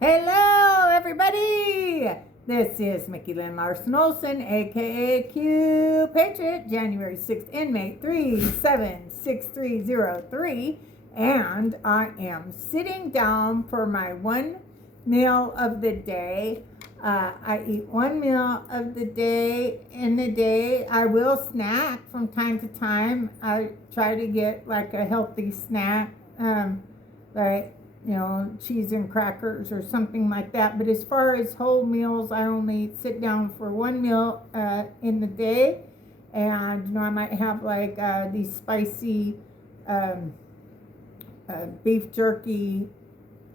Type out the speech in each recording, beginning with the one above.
Hello, everybody. This is Mickey Lynn Larson-Olson, aka Q Patriot, January 6th, inmate 376303, and I am sitting down for my one meal of the day. I eat one meal of the day in the day. I will snack from time to time. I try to get like a healthy snack, like cheese and crackers or something like that. But as far as whole meals, I only sit down for one meal in the day. And, I might have like these spicy beef jerky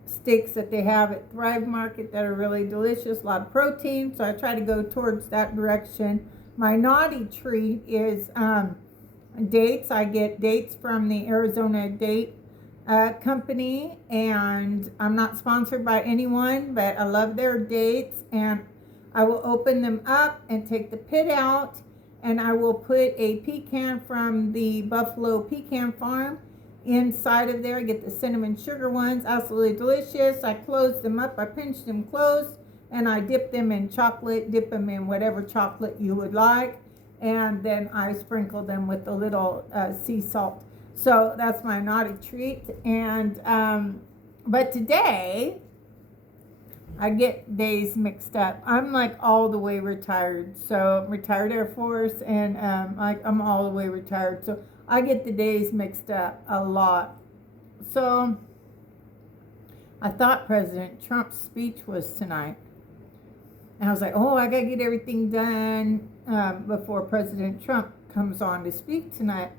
steaks that they have at Thrive Market that are really delicious, a lot of protein. So I try to go towards that direction. My naughty treat is dates. I get dates from the Arizona Date company, and I'm not sponsored by anyone, but I love their dates, and I will open them up and take the pit out, and I will put a pecan from the Buffalo Pecan Farm inside of there. I get the cinnamon sugar ones, absolutely delicious. I close them up, I pinch them closed, and I dip them in chocolate, dip them in whatever chocolate you would like, and then I sprinkle them with a little sea salt. So that's my naughty treat. And but today I get days mixed up. I'm like all the way retired. So I'm retired Air Force, and I'm all the way retired. So I get the days mixed up a lot. So I thought President Trump's speech was tonight. And I was like, oh, I got to get everything done before President Trump comes on to speak tonight.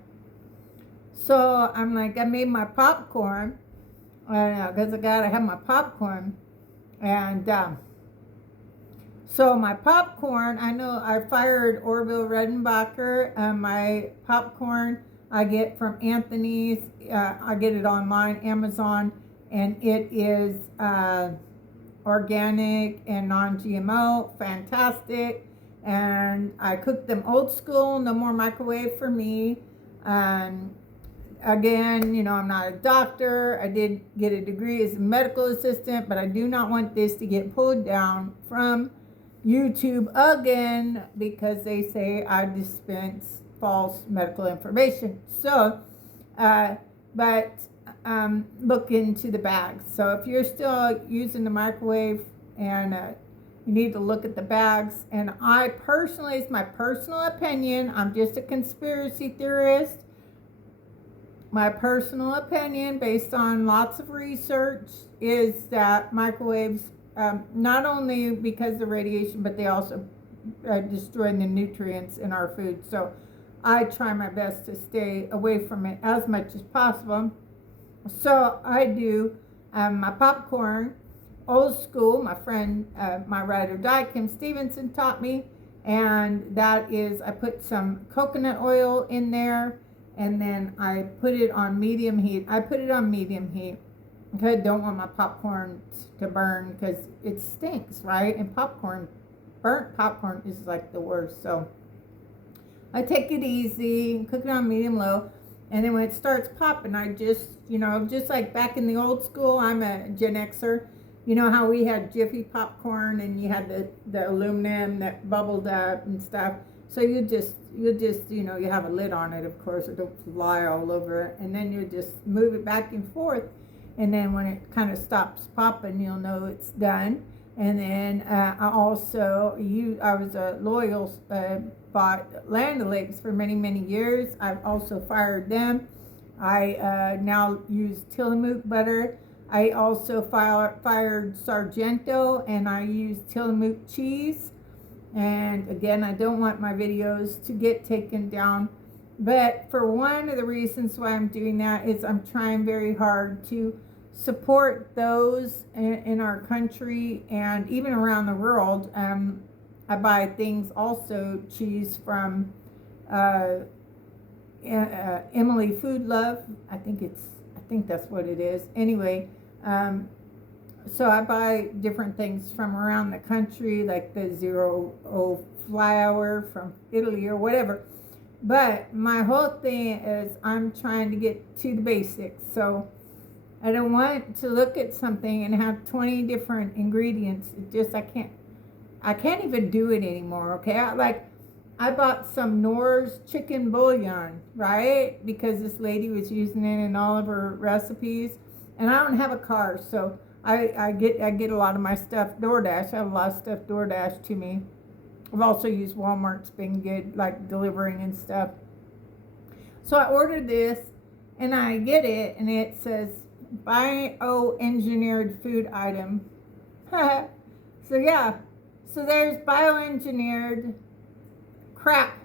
So I'm like, I made my popcorn, because I gotta have my popcorn. And so my popcorn, I know I fired Orville Redenbacher. My popcorn I get from Anthony's. I get it online, Amazon, and it is organic and non-GMO, fantastic. And I cook them old school, no more microwave for me. Again, I'm not a doctor. I did get a degree as a medical assistant, but I do not want this to get pulled down from YouTube again because they say I dispense false medical information. So, look into the bags. So if you're still using the microwave, and you need to look at the bags. And I personally, it's my personal opinion, I'm just a conspiracy theorist. My personal opinion, based on lots of research, is that microwaves, not only because of radiation, but they also destroy the nutrients in our food. So I try my best to stay away from it as much as possible. So I do my popcorn, old school. My friend, my ride or die, Kim Stevenson, taught me. And that is, I put some coconut oil in there, and then I put it on medium heat. I put it on medium heat because I don't want my popcorn to burn because it stinks, right? And burnt popcorn is like the worst. So I take it easy, cook it on medium low, and then when it starts popping, I just, just like back in the old school, I'm a Gen Xer. You know how we had Jiffy popcorn and you had the aluminum that bubbled up and stuff. So you just you have a lid on it, of course, it don't fly all over it, and then you just move it back and forth, and then when it kind of stops popping, you'll know it's done. And then I was a loyal, bought Land O'Lakes for many years. I've also fired them. I now use Tillamook butter. I also fired Sargento, and I use Tillamook cheese. And again, I don't want my videos to get taken down. But for one of the reasons why I'm doing that is I'm trying very hard to support those in our country and even around the world. I buy things, also cheese from Emily Food Love. I think that's what it is. Anyway, so I buy different things from around the country, like the Zero flour from Italy or whatever. But my whole thing is I'm trying to get to the basics. So I don't want to look at something and have 20 different ingredients. It just, I can't even do it anymore, okay? I bought some Knorr's chicken bouillon, right? Because this lady was using it in all of her recipes. And I don't have a car, so I get a lot of my stuff DoorDash. I have a lot of stuff DoorDash to me. I've also used Walmart's been good, like delivering and stuff. So I ordered this, and I get it, and it says bioengineered food item. So yeah, so there's bioengineered crap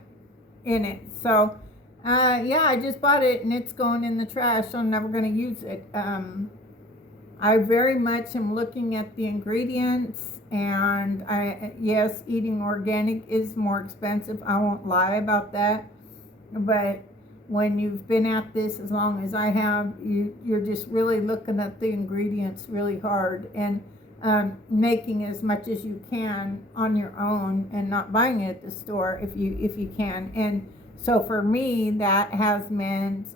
in it. So yeah, I just bought it, and it's going in the trash. So I'm never going to use it. I very much am looking at the ingredients, and yes, eating organic is more expensive. I won't lie about that. But when you've been at this as long as I have, you're just really looking at the ingredients really hard, and making as much as you can on your own, and not buying it at the store if you can. And so for me, that has meant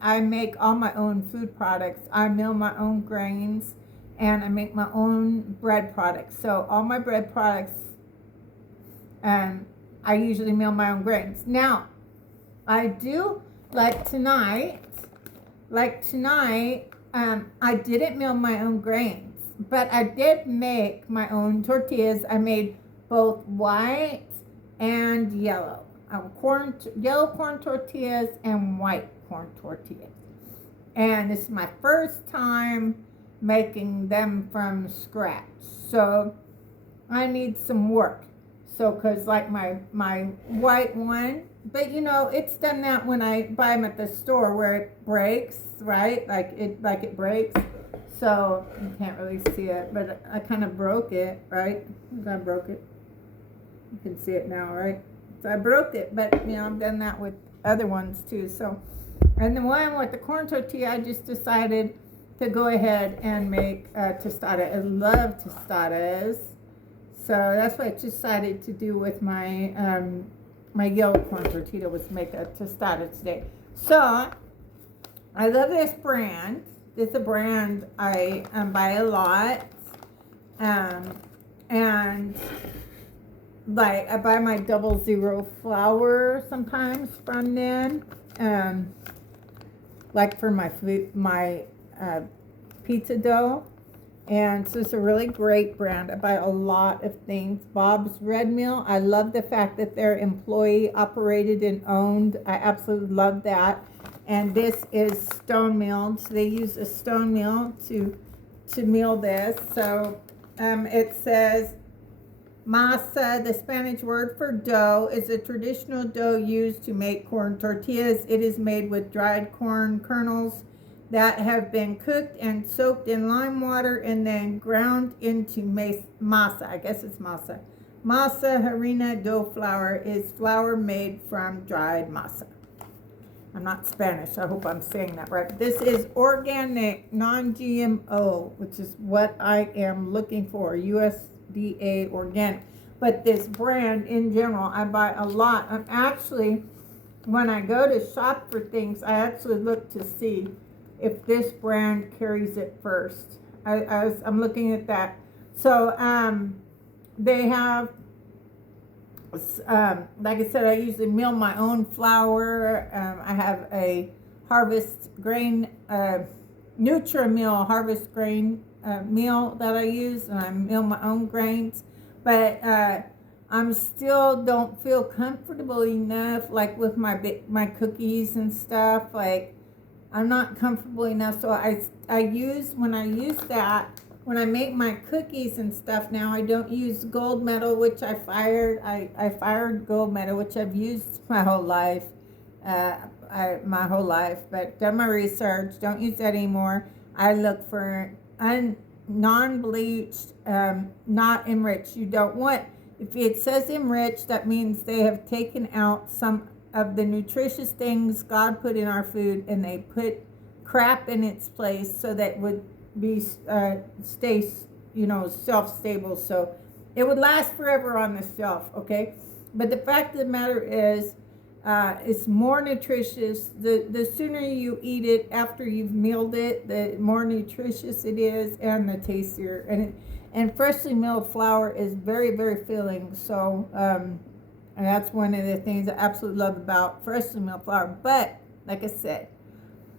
I make all my own food products. I mill my own grains, and I make my own bread products. So all my bread products, I usually mill my own grains. Now, I do like tonight, I didn't mill my own grains, but I did make my own tortillas. I made both white and yellow. Yellow corn tortillas and white corn tortillas. And this is my first time making them from scratch. So I need some work. So, cause like my white one, but it's done that when I buy them at the store where it breaks, right? Like it breaks. So you can't really see it, but I kind of broke it, right? I broke it. You can see it now, right? So I broke it, but I've done that with other ones too. So, and the one with the corn tortilla, I just decided to go ahead and make tostada. I love tostadas. So that's what I decided to do with my my yellow corn tortilla, was make a tostada today. So I love this brand. It's a brand I buy a lot, and like I buy my 00 flour sometimes from them, like for my pizza dough. And so it's a really great brand. I buy a lot of things. Bob's Red Mill. I love the fact that they're employee operated and owned. I absolutely love that. And this is stone milled. So they use a stone mill to mill this. So it says masa, the Spanish word for dough, is a traditional dough used to make corn tortillas. It is made with dried corn kernels that have been cooked and soaked in lime water and then ground into masa. I guess it's masa. Masa harina dough flour is flour made from dried masa. I'm not Spanish. I hope I'm saying that right. This is organic, non-GMO, which is what I am looking for. USDA organic. But this brand in general, I buy a lot. I'm actually, when I go to shop for things, I actually look to see if this brand carries it first. I'm looking at that. So they have, like I said, I usually mill my own flour. I have a harvest grain, Nutri-Mill harvest grain meal that I use, and I mill my own grains. But I'm still don't feel comfortable enough, like with my cookies and stuff. Like, I'm not comfortable enough, so when I make my cookies and stuff now, I don't use gold medal, which I fired. I fired gold medal, which I've used my whole life, but done my research, don't use that anymore. I look for non-bleached, not enriched. You don't want, if it says enriched, that means they have taken out some of the nutritious things God put in our food, and they put crap in its place so that it would be stay shelf-stable, so it would last forever on the shelf, okay? But the fact of the matter is, It's more nutritious. The sooner you eat it after you've milled it, the more nutritious it is and the tastier. And freshly milled flour is very, very filling. So and that's one of the things I absolutely love about freshly milled flour. But like I said,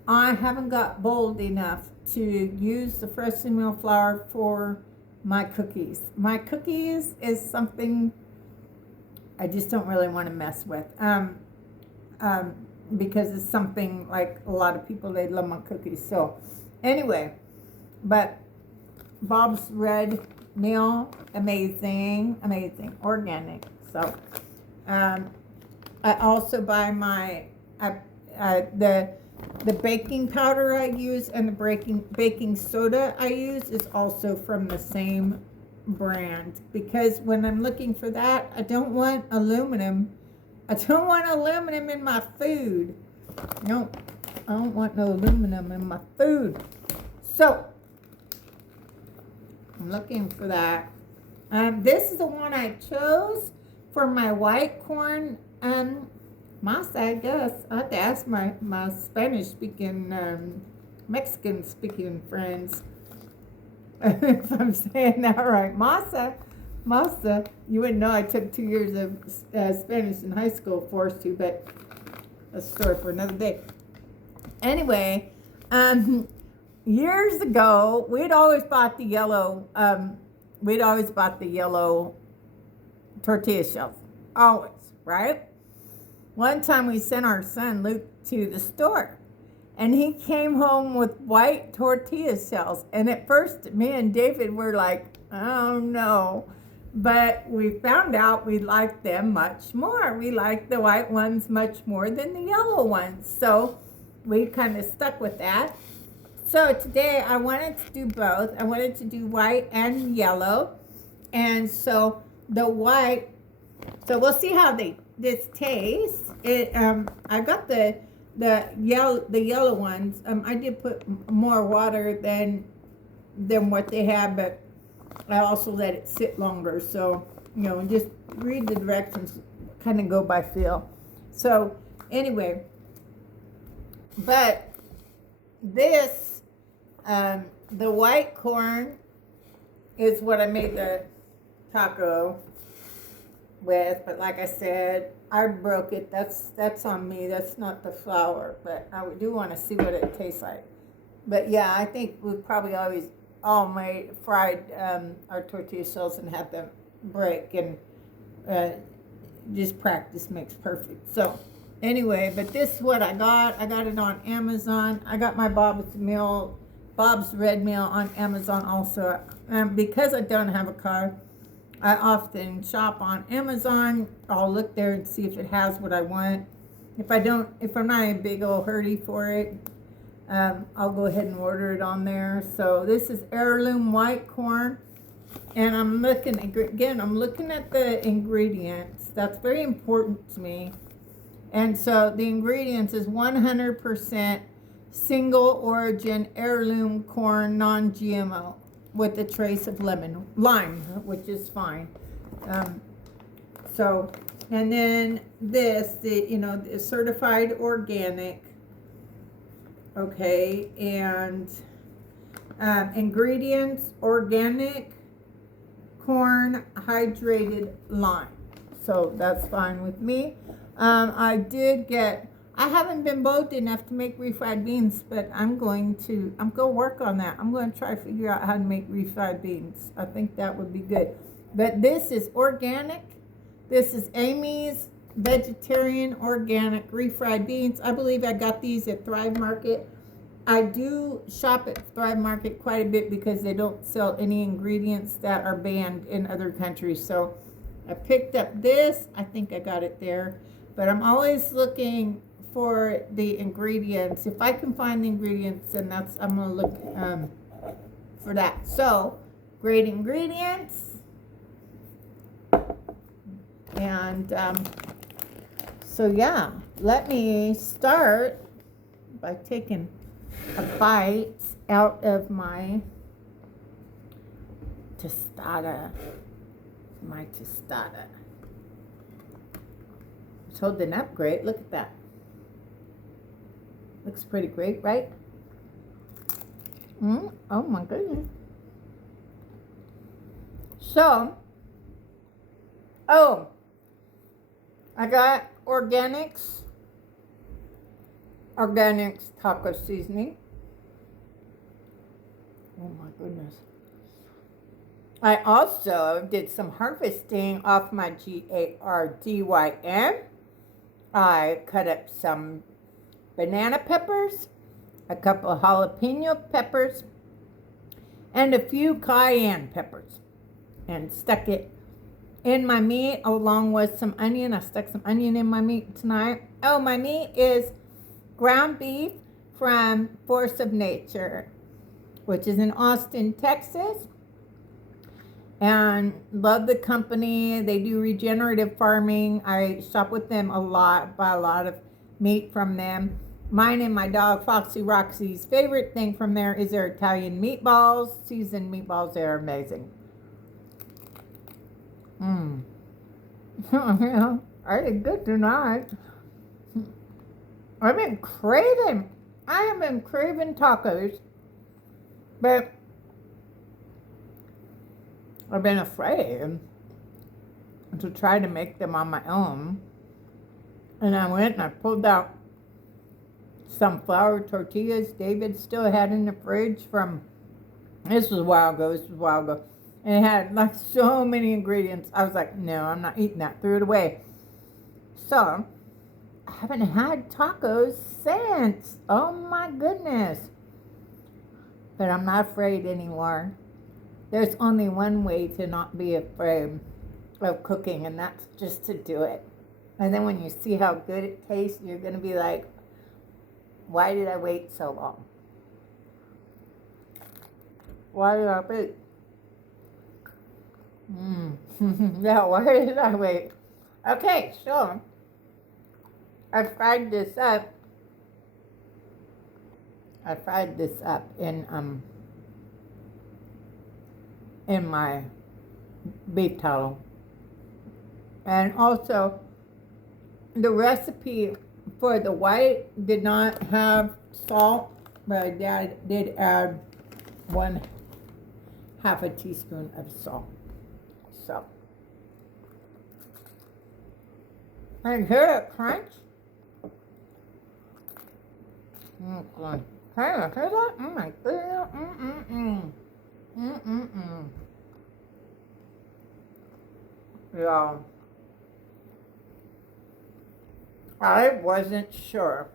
I haven't got bold enough to use the freshly milled flour for my cookies. My cookies is something I just don't really want to mess with. Because it's something like a lot of people, they love my cookies. So anyway, but Bob's Red Meal, amazing, amazing, organic. So I also buy my the baking powder I use and the baking soda I use is also from the same brand, because when I'm looking for that, I don't want aluminum. I don't want aluminum in my food. No, I don't want no aluminum in my food. So I'm looking for that. This is the one I chose for my white corn masa, I guess. I have to ask my Spanish-speaking, Mexican-speaking friends if I'm saying that right. Masa. You wouldn't know I took 2 years of Spanish in high school, forced to, but that's a story for another day. Anyway, years ago, we'd always bought the yellow tortilla shells. Always, right? One time we sent our son Luke to the store, and he came home with white tortilla shells. And at first, me and David were like, oh no. But we found out we liked them much more. We liked the white ones much more than the yellow ones. So we kind of stuck with that. So today I wanted to do both. I wanted to do white and yellow. And so the white, so we'll see how this tastes. I got the yellow ones. I did put more water than what they have, but I also let it sit longer. So, just read the directions, kind of go by feel. So, anyway, but this, the white corn is what I made the taco with. But like I said, I broke it. That's on me. That's not the flour. But I do want to see what it tastes like. But yeah, I think we probably always fried our tortilla shells and had them break, and just practice makes perfect. So anyway, but this is what I got. I got it on Amazon. I got my Bob's Red Meal on Amazon also. Because I don't have a car, I often shop on Amazon. I'll look there and see if it has what I want. If I'm not in a big old hurry for it, I'll go ahead and order it on there. So this is heirloom white corn, and I'm looking at the ingredients. That's very important to me. And so the ingredients is 100% single origin heirloom corn, non-GMO, with a trace of lime, which is fine. So, and then the certified organic. Okay, and ingredients: organic corn, hydrated lime. So that's fine with me. I haven't been bold enough to make refried beans, but I'm going to work on that. I'm going to try to figure out how to make refried beans. I think that would be good. But this is organic. This is Amy's vegetarian organic refried beans. I believe I got these at Thrive Market. I do shop at Thrive Market quite a bit because they don't sell any ingredients that are banned in other countries. So I picked up this. I think I got it there. But I'm always looking for the ingredients. If I can find the ingredients, then I'm going to look for that. So, great ingredients. And so yeah, let me start by taking a bite out of my tostada. It's holding up great. Look at that. Looks pretty great, right? Oh my goodness. So, I got organics taco seasoning. Oh my goodness. I also did some harvesting off my GARDYM. I cut up some banana peppers, a couple of jalapeno peppers, and a few cayenne peppers, and stuck it in my meat along with some onion. I stuck some onion in my meat tonight. Oh, my meat is ground beef from Force of Nature, which is in Austin, Texas. And love the company. They do regenerative farming. I shop with them a lot, buy a lot of meat from them. Mine and my dog Foxy Roxy's favorite thing from there is their Italian meatballs. Seasoned meatballs, they're amazing. I did good tonight. I have been craving tacos, but I've been afraid to try to make them on my own. And I went and I pulled out some flour tortillas David still had in the fridge from, this was a while ago. And it had like so many ingredients. I was like, no, I'm not eating that. Threw it away. So, I haven't had tacos since. Oh my goodness. But I'm not afraid anymore. There's only one way to not be afraid of cooking, and that's just to do it. And then when you see how good it tastes, you're going to be like, why did I wait so long? Why did I wait? Yeah, why did I wait? Okay, so I fried this up. in my beef tallow. And also, the recipe for the white did not have salt, but I did add 1/2 a teaspoon of salt. So, and hear it crunch. Okay. Hey, hear that? Oh my goodness. Yeah. I wasn't sure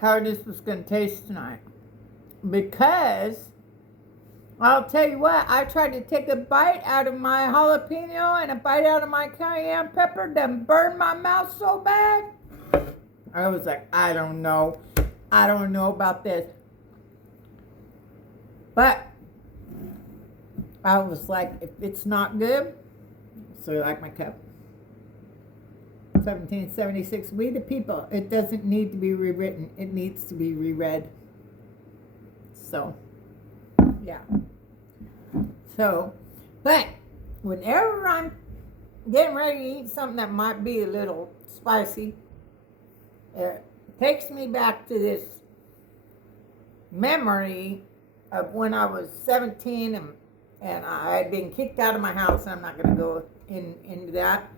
how this was going to taste tonight, because I'll tell you what, I tried to take a bite out of my jalapeno and a bite out of my cayenne pepper that burned my mouth so bad. I was like, I don't know about this. But I was like, if it's not good, so like my cup. 1776, we the people. It doesn't need to be rewritten. It needs to be reread. So, yeah. So, but whenever I'm getting ready to eat something that might be a little spicy, it takes me back to this memory of when I was 17 and I had been kicked out of my house. I'm not going to go into that.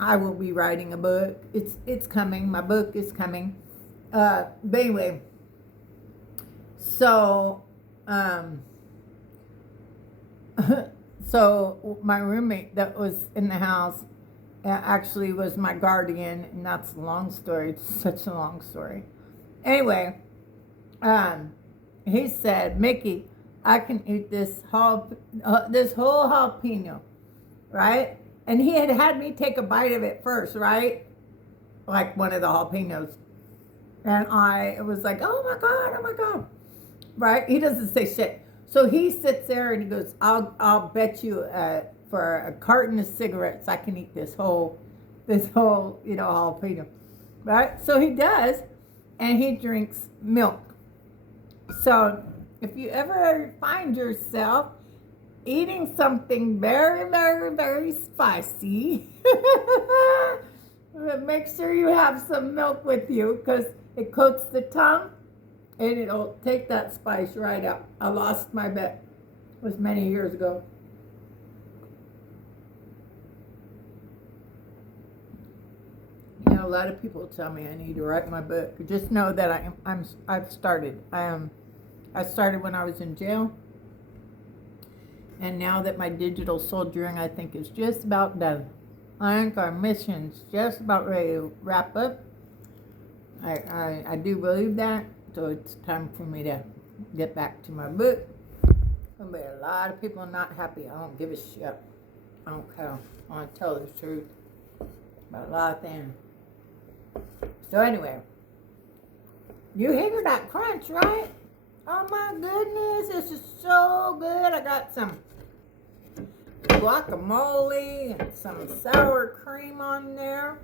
I will be writing a book. It's coming. My book is coming. But anyway, so so my roommate that was in the house actually was my guardian, and that's a long story. It's such a long story. Anyway, he said, Mickey, I can eat this whole jalapeno, right? And he had me take a bite of it first, right? Like one of the jalapenos. And I was like, oh my God. Right? He doesn't say shit. So he sits there and he goes, I'll bet you for a carton of cigarettes I can eat this whole jalapeno. Right? So he does, and he drinks milk. So if you ever find yourself eating something very, very, very spicy, make sure you have some milk with you because it coats the tongue and it'll take that spice right out. I lost my bet. It was many years ago. You know, a lot of people tell me I need to write my book. Just know that I've started. I started when I was in jail. And now that my digital soldiering, I think, is just about done. I think our mission's just about ready to wrap up. I do believe that. So it's time for me to get back to my book. There'll be a lot of people not happy. I don't give a shit. I don't care. I want to tell the truth about a lot of things. So anyway, you hear that crunch, right? Oh my goodness, this is so good. I got some guacamole and some sour cream on there.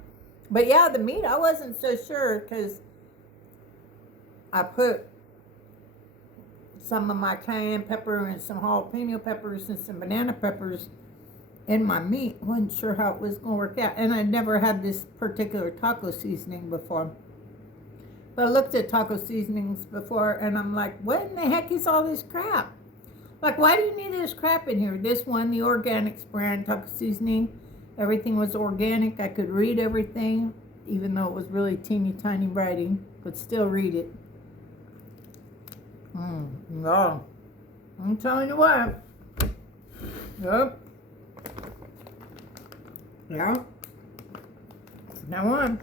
But yeah, the meat, I wasn't so sure because I put some of my cayenne pepper and some jalapeno peppers and some banana peppers in my meat. Wasn't sure how it was going to work out. And I never had this particular taco seasoning before. But I looked at taco seasonings before and I'm like, what in the heck is all this crap? Like, why do you need this crap in here? This one, the Organics brand taco seasoning, everything was organic. I could read everything, even though it was really teeny tiny writing, could still read it. No. I'm telling you what. Yep. Yeah. From now on,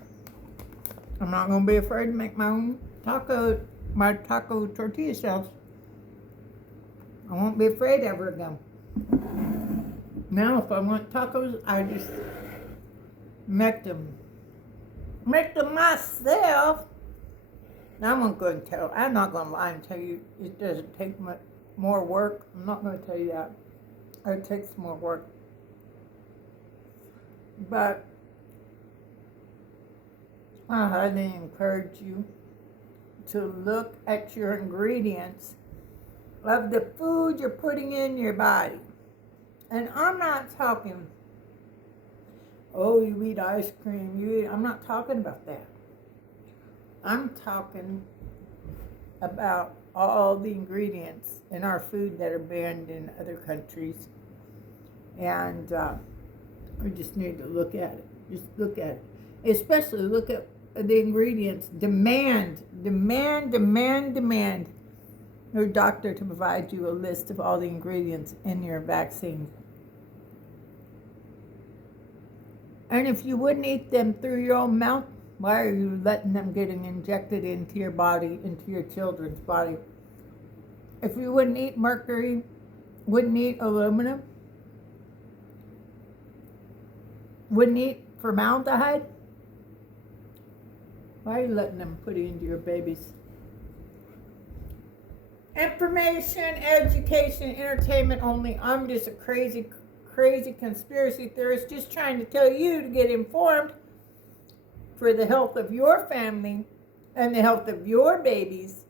I'm not going to be afraid to make my taco tortilla shells. I won't be afraid ever again. Now, if I want tacos, I just make them myself. Now, I'm not going to lie and tell you it doesn't take much more work. I'm not going to tell you that. It takes more work. But I highly encourage you to look at your ingredients of the food you're putting in your body. And I'm not talking, oh, you eat ice cream, I'm not talking about that. I'm talking about all the ingredients in our food that are banned in other countries. And we just need to look at it. Just look at it. Especially look at the ingredients. Demand your doctor to provide you a list of all the ingredients in your vaccine. And if you wouldn't eat them through your own mouth, why are you letting them getting injected into your body, into your children's body? If you wouldn't eat mercury, wouldn't eat aluminum, wouldn't eat formaldehyde, why are you letting them put it into your babies? Information, education, entertainment only. I'm just a crazy conspiracy theorist just trying to tell you to get informed for the health of your family and the health of your babies.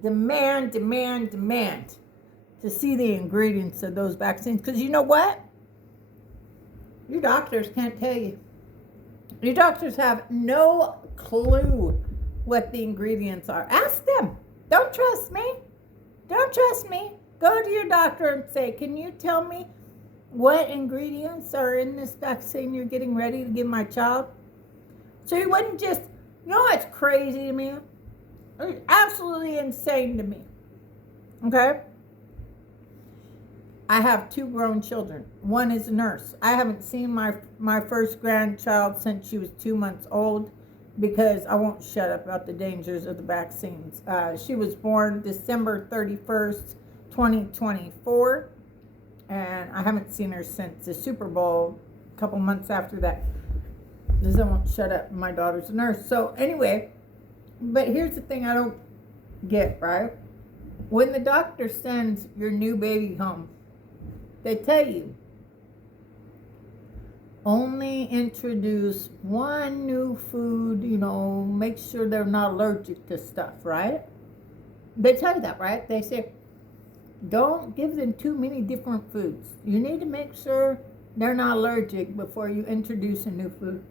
Demand to see the ingredients of those vaccines. Because you know what? Your doctors can't tell you. Your doctors have no clue what the ingredients are. Ask them. Don't trust me. Don't trust me. Go to your doctor and say, can you tell me what ingredients are in this vaccine you're getting ready to give my child? So you wouldn't just, you know what's crazy to me? It's absolutely insane to me. Okay? I have 2 grown children. One is a nurse. I haven't seen my first grandchild since she was 2 months old because I won't shut up about the dangers of the vaccines. She was born December 31st, 2024, and I haven't seen her since the Super Bowl a couple months after that. Because I won't shut up. My daughter's a nurse. So anyway, but here's the thing I don't get, right? When the doctor sends your new baby home, they tell you, only introduce one new food, make sure they're not allergic to stuff, right? They tell you that, right? They say, Don't give them too many different foods. You need to make sure they're not allergic before you introduce a new food.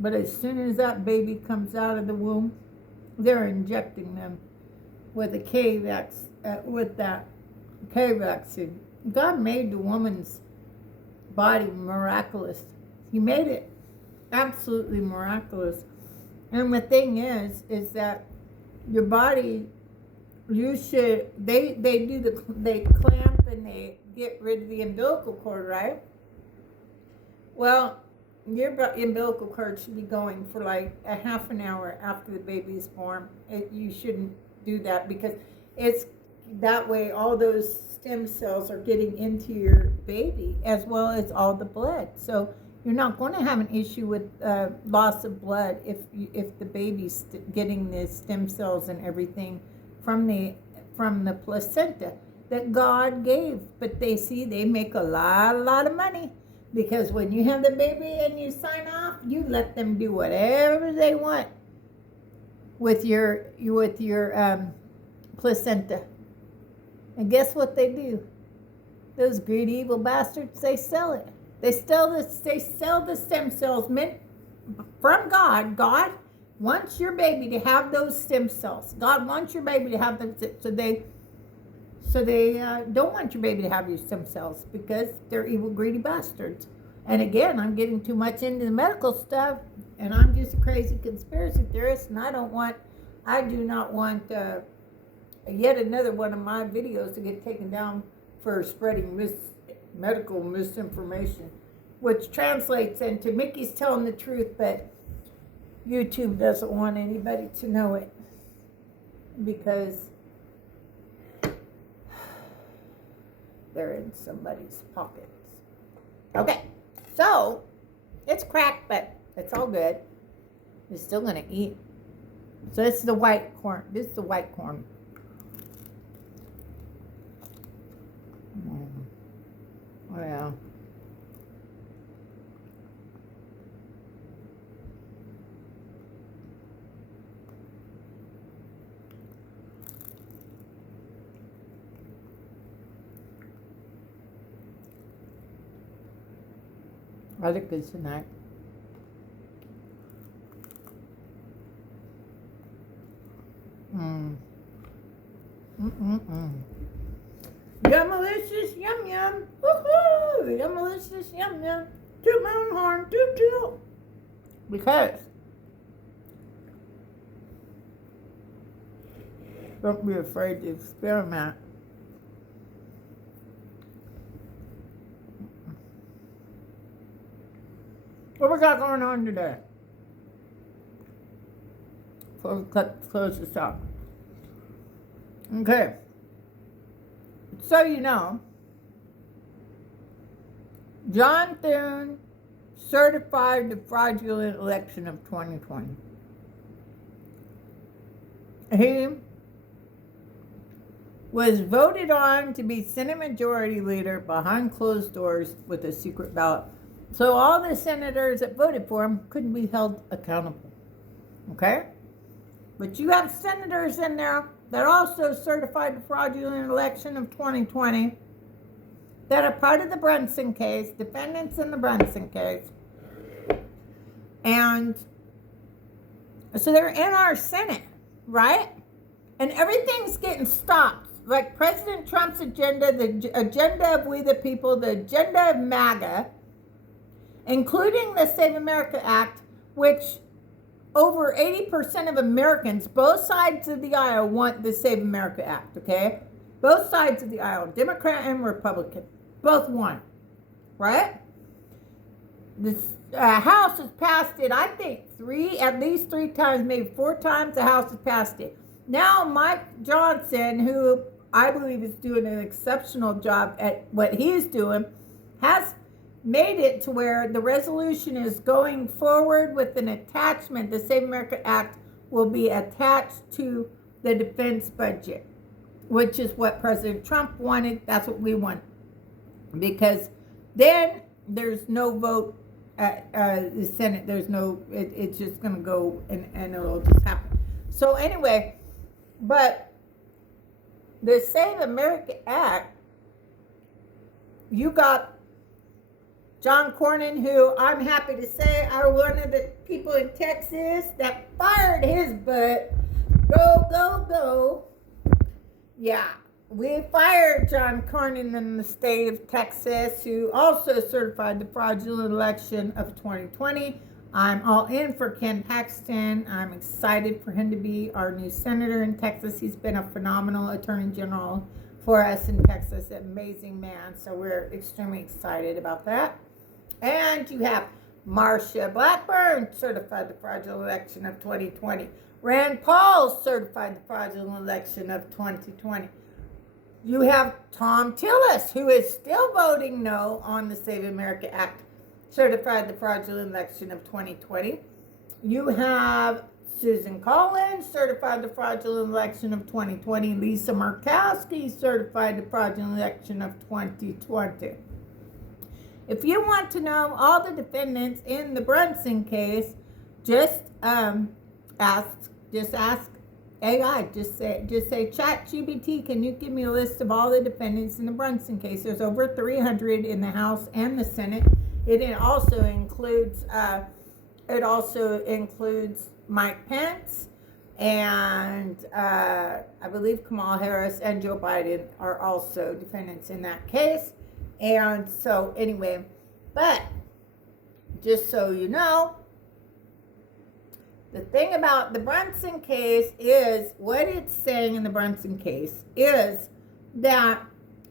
But as soon as that baby comes out of the womb, they're injecting them with a with that K vaccine. God made the woman's body miraculous. He made it absolutely miraculous. And the thing is that your body, they clamp and they get rid of the umbilical cord, right? Well, your umbilical cord should be going for like a half an hour after the baby is born. You shouldn't do that because it's that way all those stem cells are getting into your baby as well as all the blood. So you're not going to have an issue with loss of blood if the baby's getting the stem cells and everything from the placenta that God gave. But they make a lot of money. Because when you have the baby and you sign off, you let them do whatever they want with your placenta. And guess what they do? Those greedy evil bastards, they sell it. They sell the stem cells meant from God. God wants your baby to have those stem cells. God wants your baby to have them, so they don't want your baby to have your stem cells because they're evil, greedy bastards. And again, I'm getting too much into the medical stuff, and I'm just a crazy conspiracy theorist, and I do not want yet another one of my videos to get taken down for spreading medical misinformation, which translates into Mickey's telling the truth, but YouTube doesn't want anybody to know it because they're in somebody's pockets. Okay, so it's cracked, but it's all good. You're still gonna eat. So this is the white corn. This is the white corn. Oh yeah. I look good tonight. Yum-alicious, yum yum. Woohoo! Yum-alicious, yum yum. Toot my own horn, toot toot. Because don't be afraid to experiment. What we got going on today? Before we close this out. Okay. So you know, John Thune certified the fraudulent election of 2020. He was voted on to be Senate Majority Leader behind closed doors with a secret ballot. So all the senators that voted for him couldn't be held accountable. Okay? But you have senators in there that also certified the fraudulent election of 2020 that are part of the Brunson case, defendants in the Brunson case. And so they're in our Senate, right? And everything's getting stopped. Like President Trump's agenda, the agenda of We the People, the agenda of MAGA, including the Save America Act, which over 80% of Americans, both sides of the aisle, want the Save America Act, okay? Both sides of the aisle, Democrat and Republican, both want, right? The House has passed it, I think, at least three times, maybe four times, the House has passed it. Now, Mike Johnson, who I believe is doing an exceptional job at what he's doing, has made it to where the resolution is going forward with an attachment. The Save America Act will be attached to the defense budget, which is what President Trump wanted. That's what we want. Because then there's no vote at the Senate. There's no, it's just going to go and it'll just happen. So anyway, but the Save America Act, you got John Cornyn, who I'm happy to say are one of the people in Texas that fired his butt. Go, go, go. Yeah, we fired John Cornyn in the state of Texas, who also certified the fraudulent election of 2020. I'm all in for Ken Paxton. I'm excited for him to be our new senator in Texas. He's been a phenomenal attorney general for us in Texas, an amazing man. So we're extremely excited about that. And you have Marsha Blackburn certified the fraudulent election of 2020. Rand Paul certified the fraudulent election of 2020. You have Tom Tillis, who is still voting no on the Save America Act, certified the fraudulent election of 2020. You have Susan Collins certified the fraudulent election of 2020. Lisa Murkowski certified the fraudulent election of 2020. If you want to know all the defendants in the Brunson case, just ask AI. Just say ChatGPT, can you give me a list of all the defendants in the Brunson case? There's over 300 in the House and the Senate. It also includes Mike Pence, and I believe Kamala Harris and Joe Biden are also defendants in that case. And so anyway, but just so you know, the thing about the Brunson case is, what it's saying in the Brunson case is that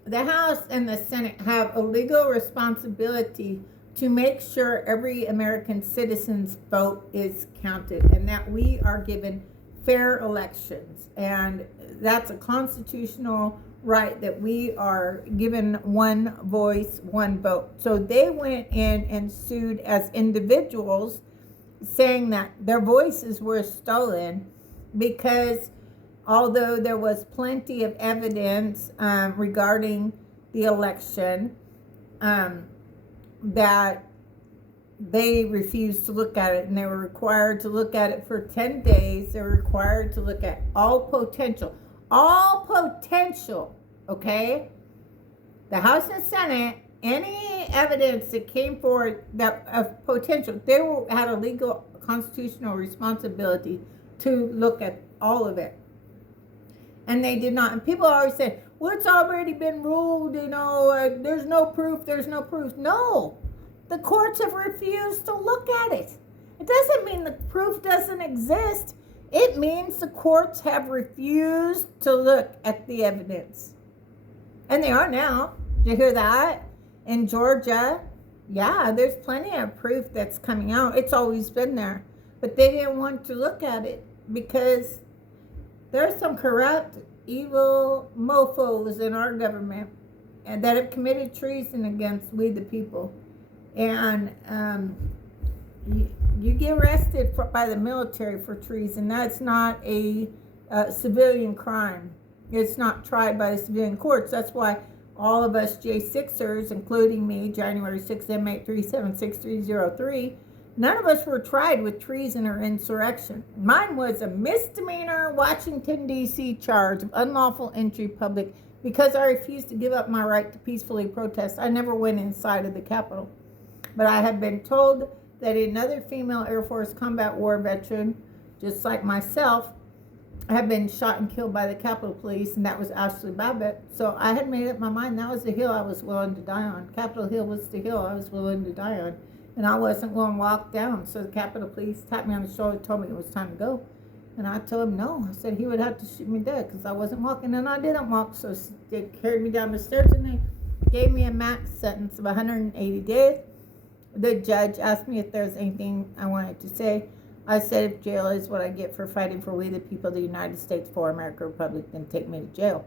the House and the Senate have a legal responsibility to make sure every American citizen's vote is counted and that we are given fair elections. And that's a constitutional right, that we are given one voice, one vote. So they went in and sued as individuals, saying that their voices were stolen because although there was plenty of evidence regarding the election, that they refused to look at it, and they were required to look at it for 10 days. They were required to look at all potential, okay? The House and Senate, any evidence that came forward that of potential, they had a legal constitutional responsibility to look at all of it. And they did not. And people always say, well, it's already been ruled, there's no proof. No, the courts have refused to look at it. It doesn't mean the proof doesn't exist. It means the courts have refused to look at the evidence. And they are now. Did you hear that? In Georgia, yeah, there's plenty of proof that's coming out. It's always been there. But they didn't want to look at it because there's some corrupt, evil mofos in our government and that have committed treason against we the people. And you get arrested by the military for treason. That's not a civilian crime. It's not tried by the civilian courts. That's why all of us J6ers, including me, January 6th, M8 376303, none of us were tried with treason or insurrection. Mine was a misdemeanor Washington, D.C. charge of unlawful entry public because I refused to give up my right to peacefully protest. I never went inside of the Capitol. But I have been told that another female Air Force combat war veteran, just like myself, had been shot and killed by the Capitol Police, and that was Ashley Babbitt. So I had made up my mind that was the hill I was willing to die on. Capitol Hill was the hill I was willing to die on. And I wasn't going to walk down. So the Capitol Police tapped me on the shoulder and told me it was time to go. And I told him no. I said he would have to shoot me dead because I wasn't walking, and I didn't walk. So they carried me down the stairs, and they gave me a max sentence of 180 days. The judge asked me if there was anything I wanted to say. I said if jail is what I get for fighting for we the people of the United States, for America, Republic, then take me to jail.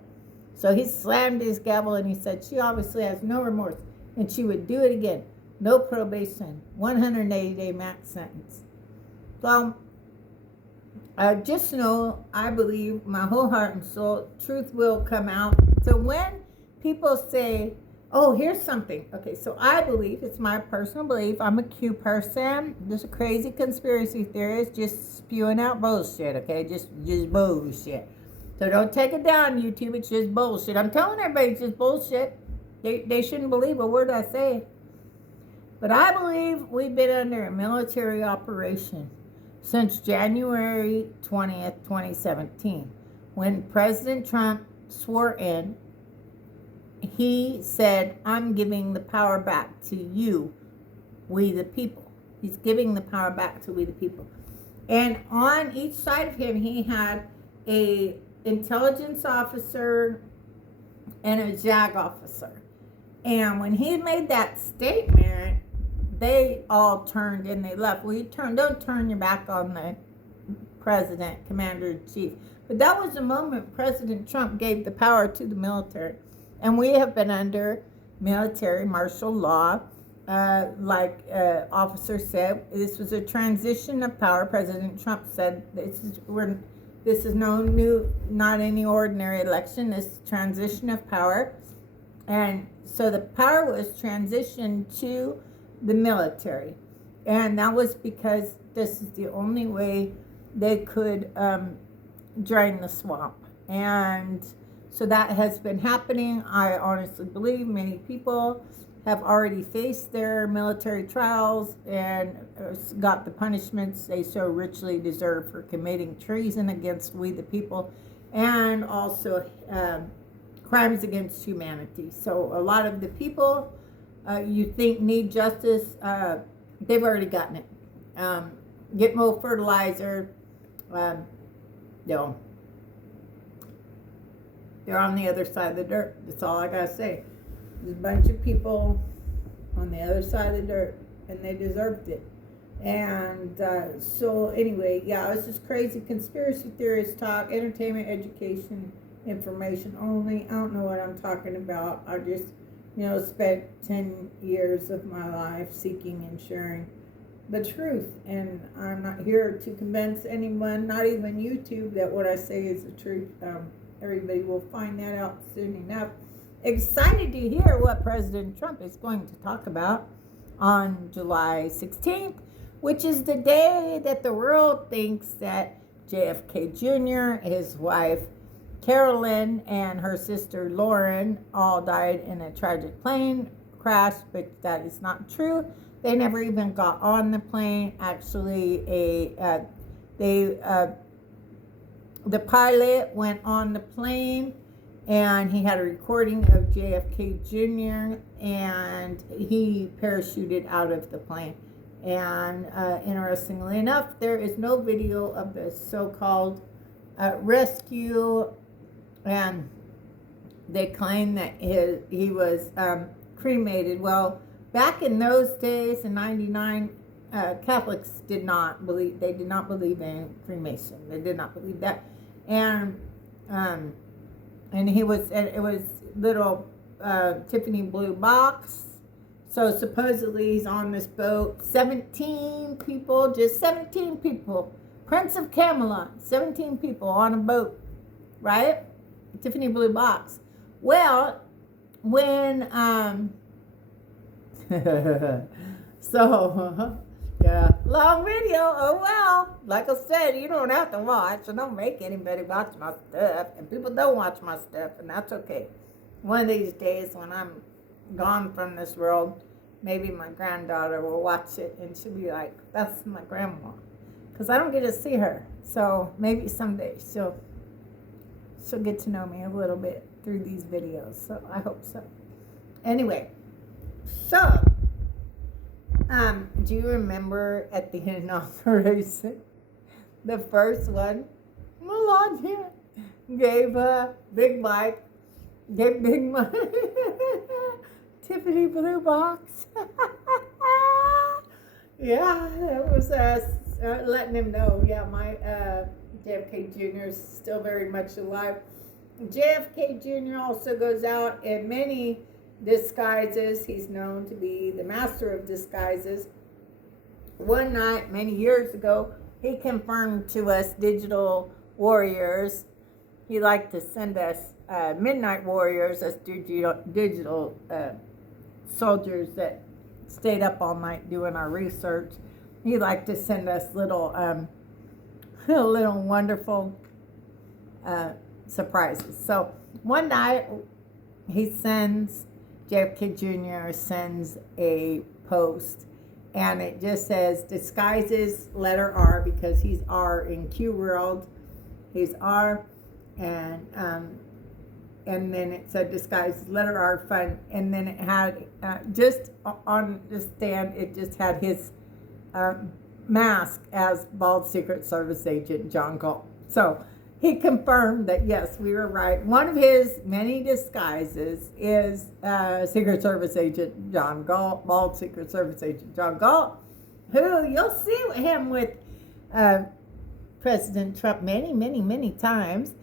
So he slammed his gavel and he said she obviously has no remorse and she would do it again. No probation, 180-day max sentence. So just know, I believe, my whole heart and soul, truth will come out. So when people say, oh, here's something. Okay, so I believe, it's my personal belief, I'm a Q person, just a crazy conspiracy theorist, just spewing out bullshit, okay, just bullshit. So don't take it down, YouTube. It's just bullshit. I'm telling everybody it's just bullshit. They shouldn't believe a word I say. But I believe we've been under a military operation since January 20th, 2017. When President Trump swore in, he said, I'm giving the power back to you, we the people. He's giving the power back to we the people. And on each side of him, he had a intelligence officer and a JAG officer. And when he made that statement, they all turned and they left. Well, don't turn your back on the president, commander-in-chief. But that was the moment President Trump gave the power to the military. And we have been under military martial law. Like officer said, this was a transition of power. President Trump said this is not any ordinary election. This is transition of power. And so the power was transitioned to the military. And that was because this is the only way they could drain the swamp. And so that has been happening. I honestly believe many people have already faced their military trials and got the punishments they so richly deserve for committing treason against we the people, and also crimes against humanity. So a lot of the people you think need justice, they've already gotten it. Get more fertilizer. No. They're on the other side of the dirt. That's all I gotta say. There's a bunch of people on the other side of the dirt, and they deserved it. And so anyway, yeah, it's just crazy conspiracy theorist talk, entertainment, education, information only. I don't know what I'm talking about. I just, spent 10 years of my life seeking and sharing the truth. And I'm not here to convince anyone, not even YouTube, that what I say is the truth. Everybody will find that out soon enough. Excited to hear what President Trump is going to talk about on July 16th, which is the day that the world thinks that JFK Jr., his wife Carolyn, and her sister Lauren all died in a tragic plane crash, but that is not true. They never even got on the plane. Actually, the pilot went on the plane, and he had a recording of JFK Jr., and he parachuted out of the plane. And interestingly enough, there is no video of the so-called rescue, and they claim that he was cremated. Well, back in those days, in '99, Catholics did not believe in cremation. They did not believe that. And it was little Tiffany blue box. So supposedly he's on this boat. 17 people, just 17 people. Prince of Camelot, 17 people on a boat, right? Tiffany blue box. Well, when yeah, long video. Oh well, like I said, you don't have to watch. I don't make anybody watch my stuff, and people don't watch my stuff, and that's okay. One of these days, when I'm gone from this world, maybe my granddaughter will watch it, and she'll be like, "That's my grandma," because I don't get to see her. So maybe someday she'll get to know me a little bit through these videos. So I hope so. Anyway, so. Do you remember at the inauguration, the first one, Melania gave Big Mike Tiffany blue box. Yeah, it was letting him know, yeah, my JFK Jr. is still very much alive. JFK Jr. also goes out in many disguises. He's known to be the master of disguises. One night, many years ago, he confirmed to us digital warriors. He liked to send us midnight warriors, us digital soldiers that stayed up all night doing our research. He liked to send us little wonderful surprises. So one night, JFK Jr. sends a post, and it just says, disguises letter R, because he's R in Q world. He's R, and then it said disguises letter R fun, and then it had just on the stand, it just had his mask as bald Secret Service agent John Galt. So he confirmed that, yes, we were right. One of his many disguises is Secret Service agent John Galt, bald Secret Service agent John Galt, who you'll see him with President Trump many, many, many times,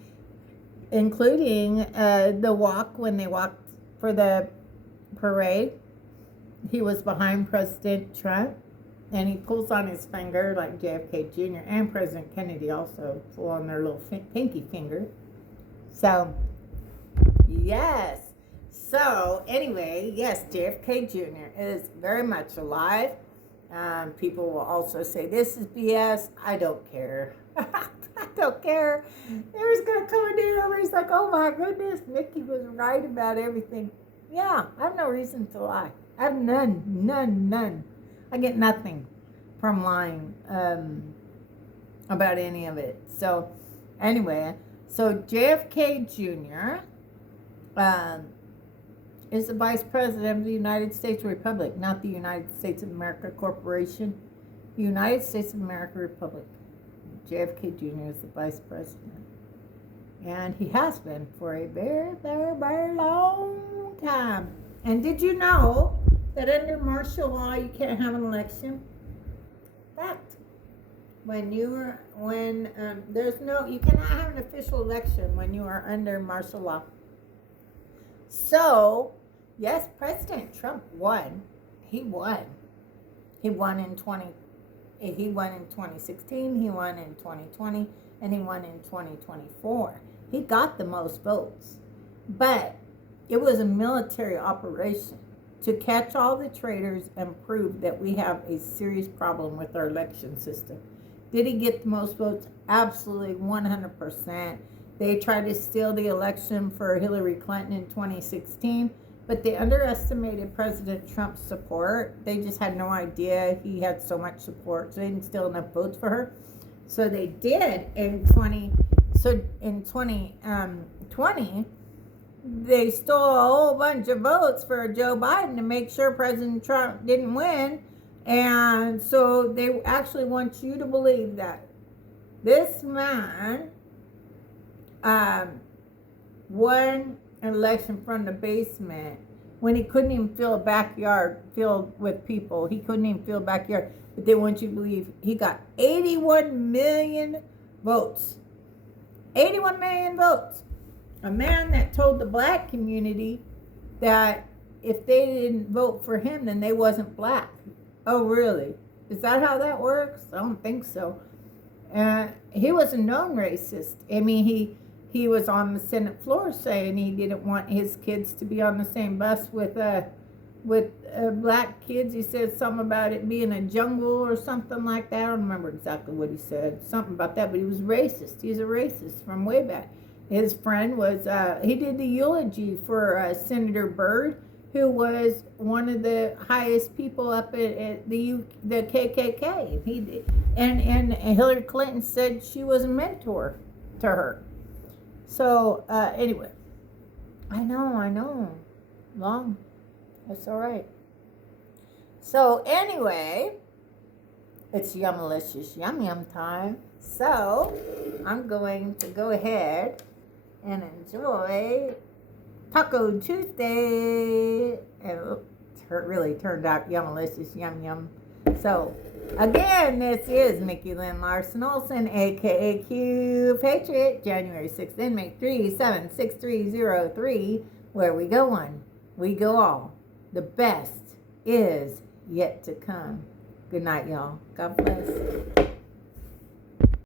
including the walk when they walked for the parade. He was behind President Trump, and he pulls on his finger like JFK Jr. and President Kennedy also pull on their little pinky finger. So, yes. So, anyway, yes, JFK Jr. is very much alive. People will also say, this is BS. I don't care. I don't care. There's going to come a day where he's like, oh my goodness, Nikki was right about everything. Yeah, I have no reason to lie. I have none. I get nothing from lying about any of it. So, anyway, so JFK Jr. Is the Vice President of the United States Republic, not the United States of America Corporation. The United States of America Republic. JFK Jr. is the Vice President. And he has been for a very, very, very long time. And did you know that under martial law you can't have an election? Fact. You cannot have an official election when you are under martial law. So, yes, President Trump won. He won. He won in 2016, he won in 2020, and he won in 2024. He got the most votes. But it was a military operation to catch all the traitors and prove that we have a serious problem with our election system. Did he get the most votes? Absolutely, 100%. They tried to steal the election for Hillary Clinton in 2016, but they underestimated President Trump's support. They just had no idea he had so much support, so they didn't steal enough votes for her. So they did in 2020, they stole a whole bunch of votes for Joe Biden to make sure President Trump didn't win. And so they actually want you to believe that this man won an election from the basement when he couldn't even fill a backyard filled with people. He couldn't even fill a backyard. But they want you to believe he got 81 million votes. 81 million votes. A man that told the black community that if they didn't vote for him, then they wasn't black. Oh, really? Is that how that works? I don't think so. He was a known racist. I mean, he was on the Senate floor saying he didn't want his kids to be on the same bus with black kids. He said something about it being a jungle or something like that. I don't remember exactly what he said. Something about that, but he was racist. He's a racist from way back. His friend was, he did the eulogy for Senator Byrd, who was one of the highest people up at the KKK. He did. And Hillary Clinton said she was a mentor to her. So, anyway, I know, long, that's all right. So, anyway, it's Yummalicious Yum time. So, I'm going to go ahead and enjoy Taco Tuesday. And it really turned out Yummalicious Yum. So, again, this is Mickey Lynn Larson-Olson, a.k.a. Q Patriot, January 6th, inmate 376303, where we go one, we go all. The best is yet to come. Good night, y'all. God bless.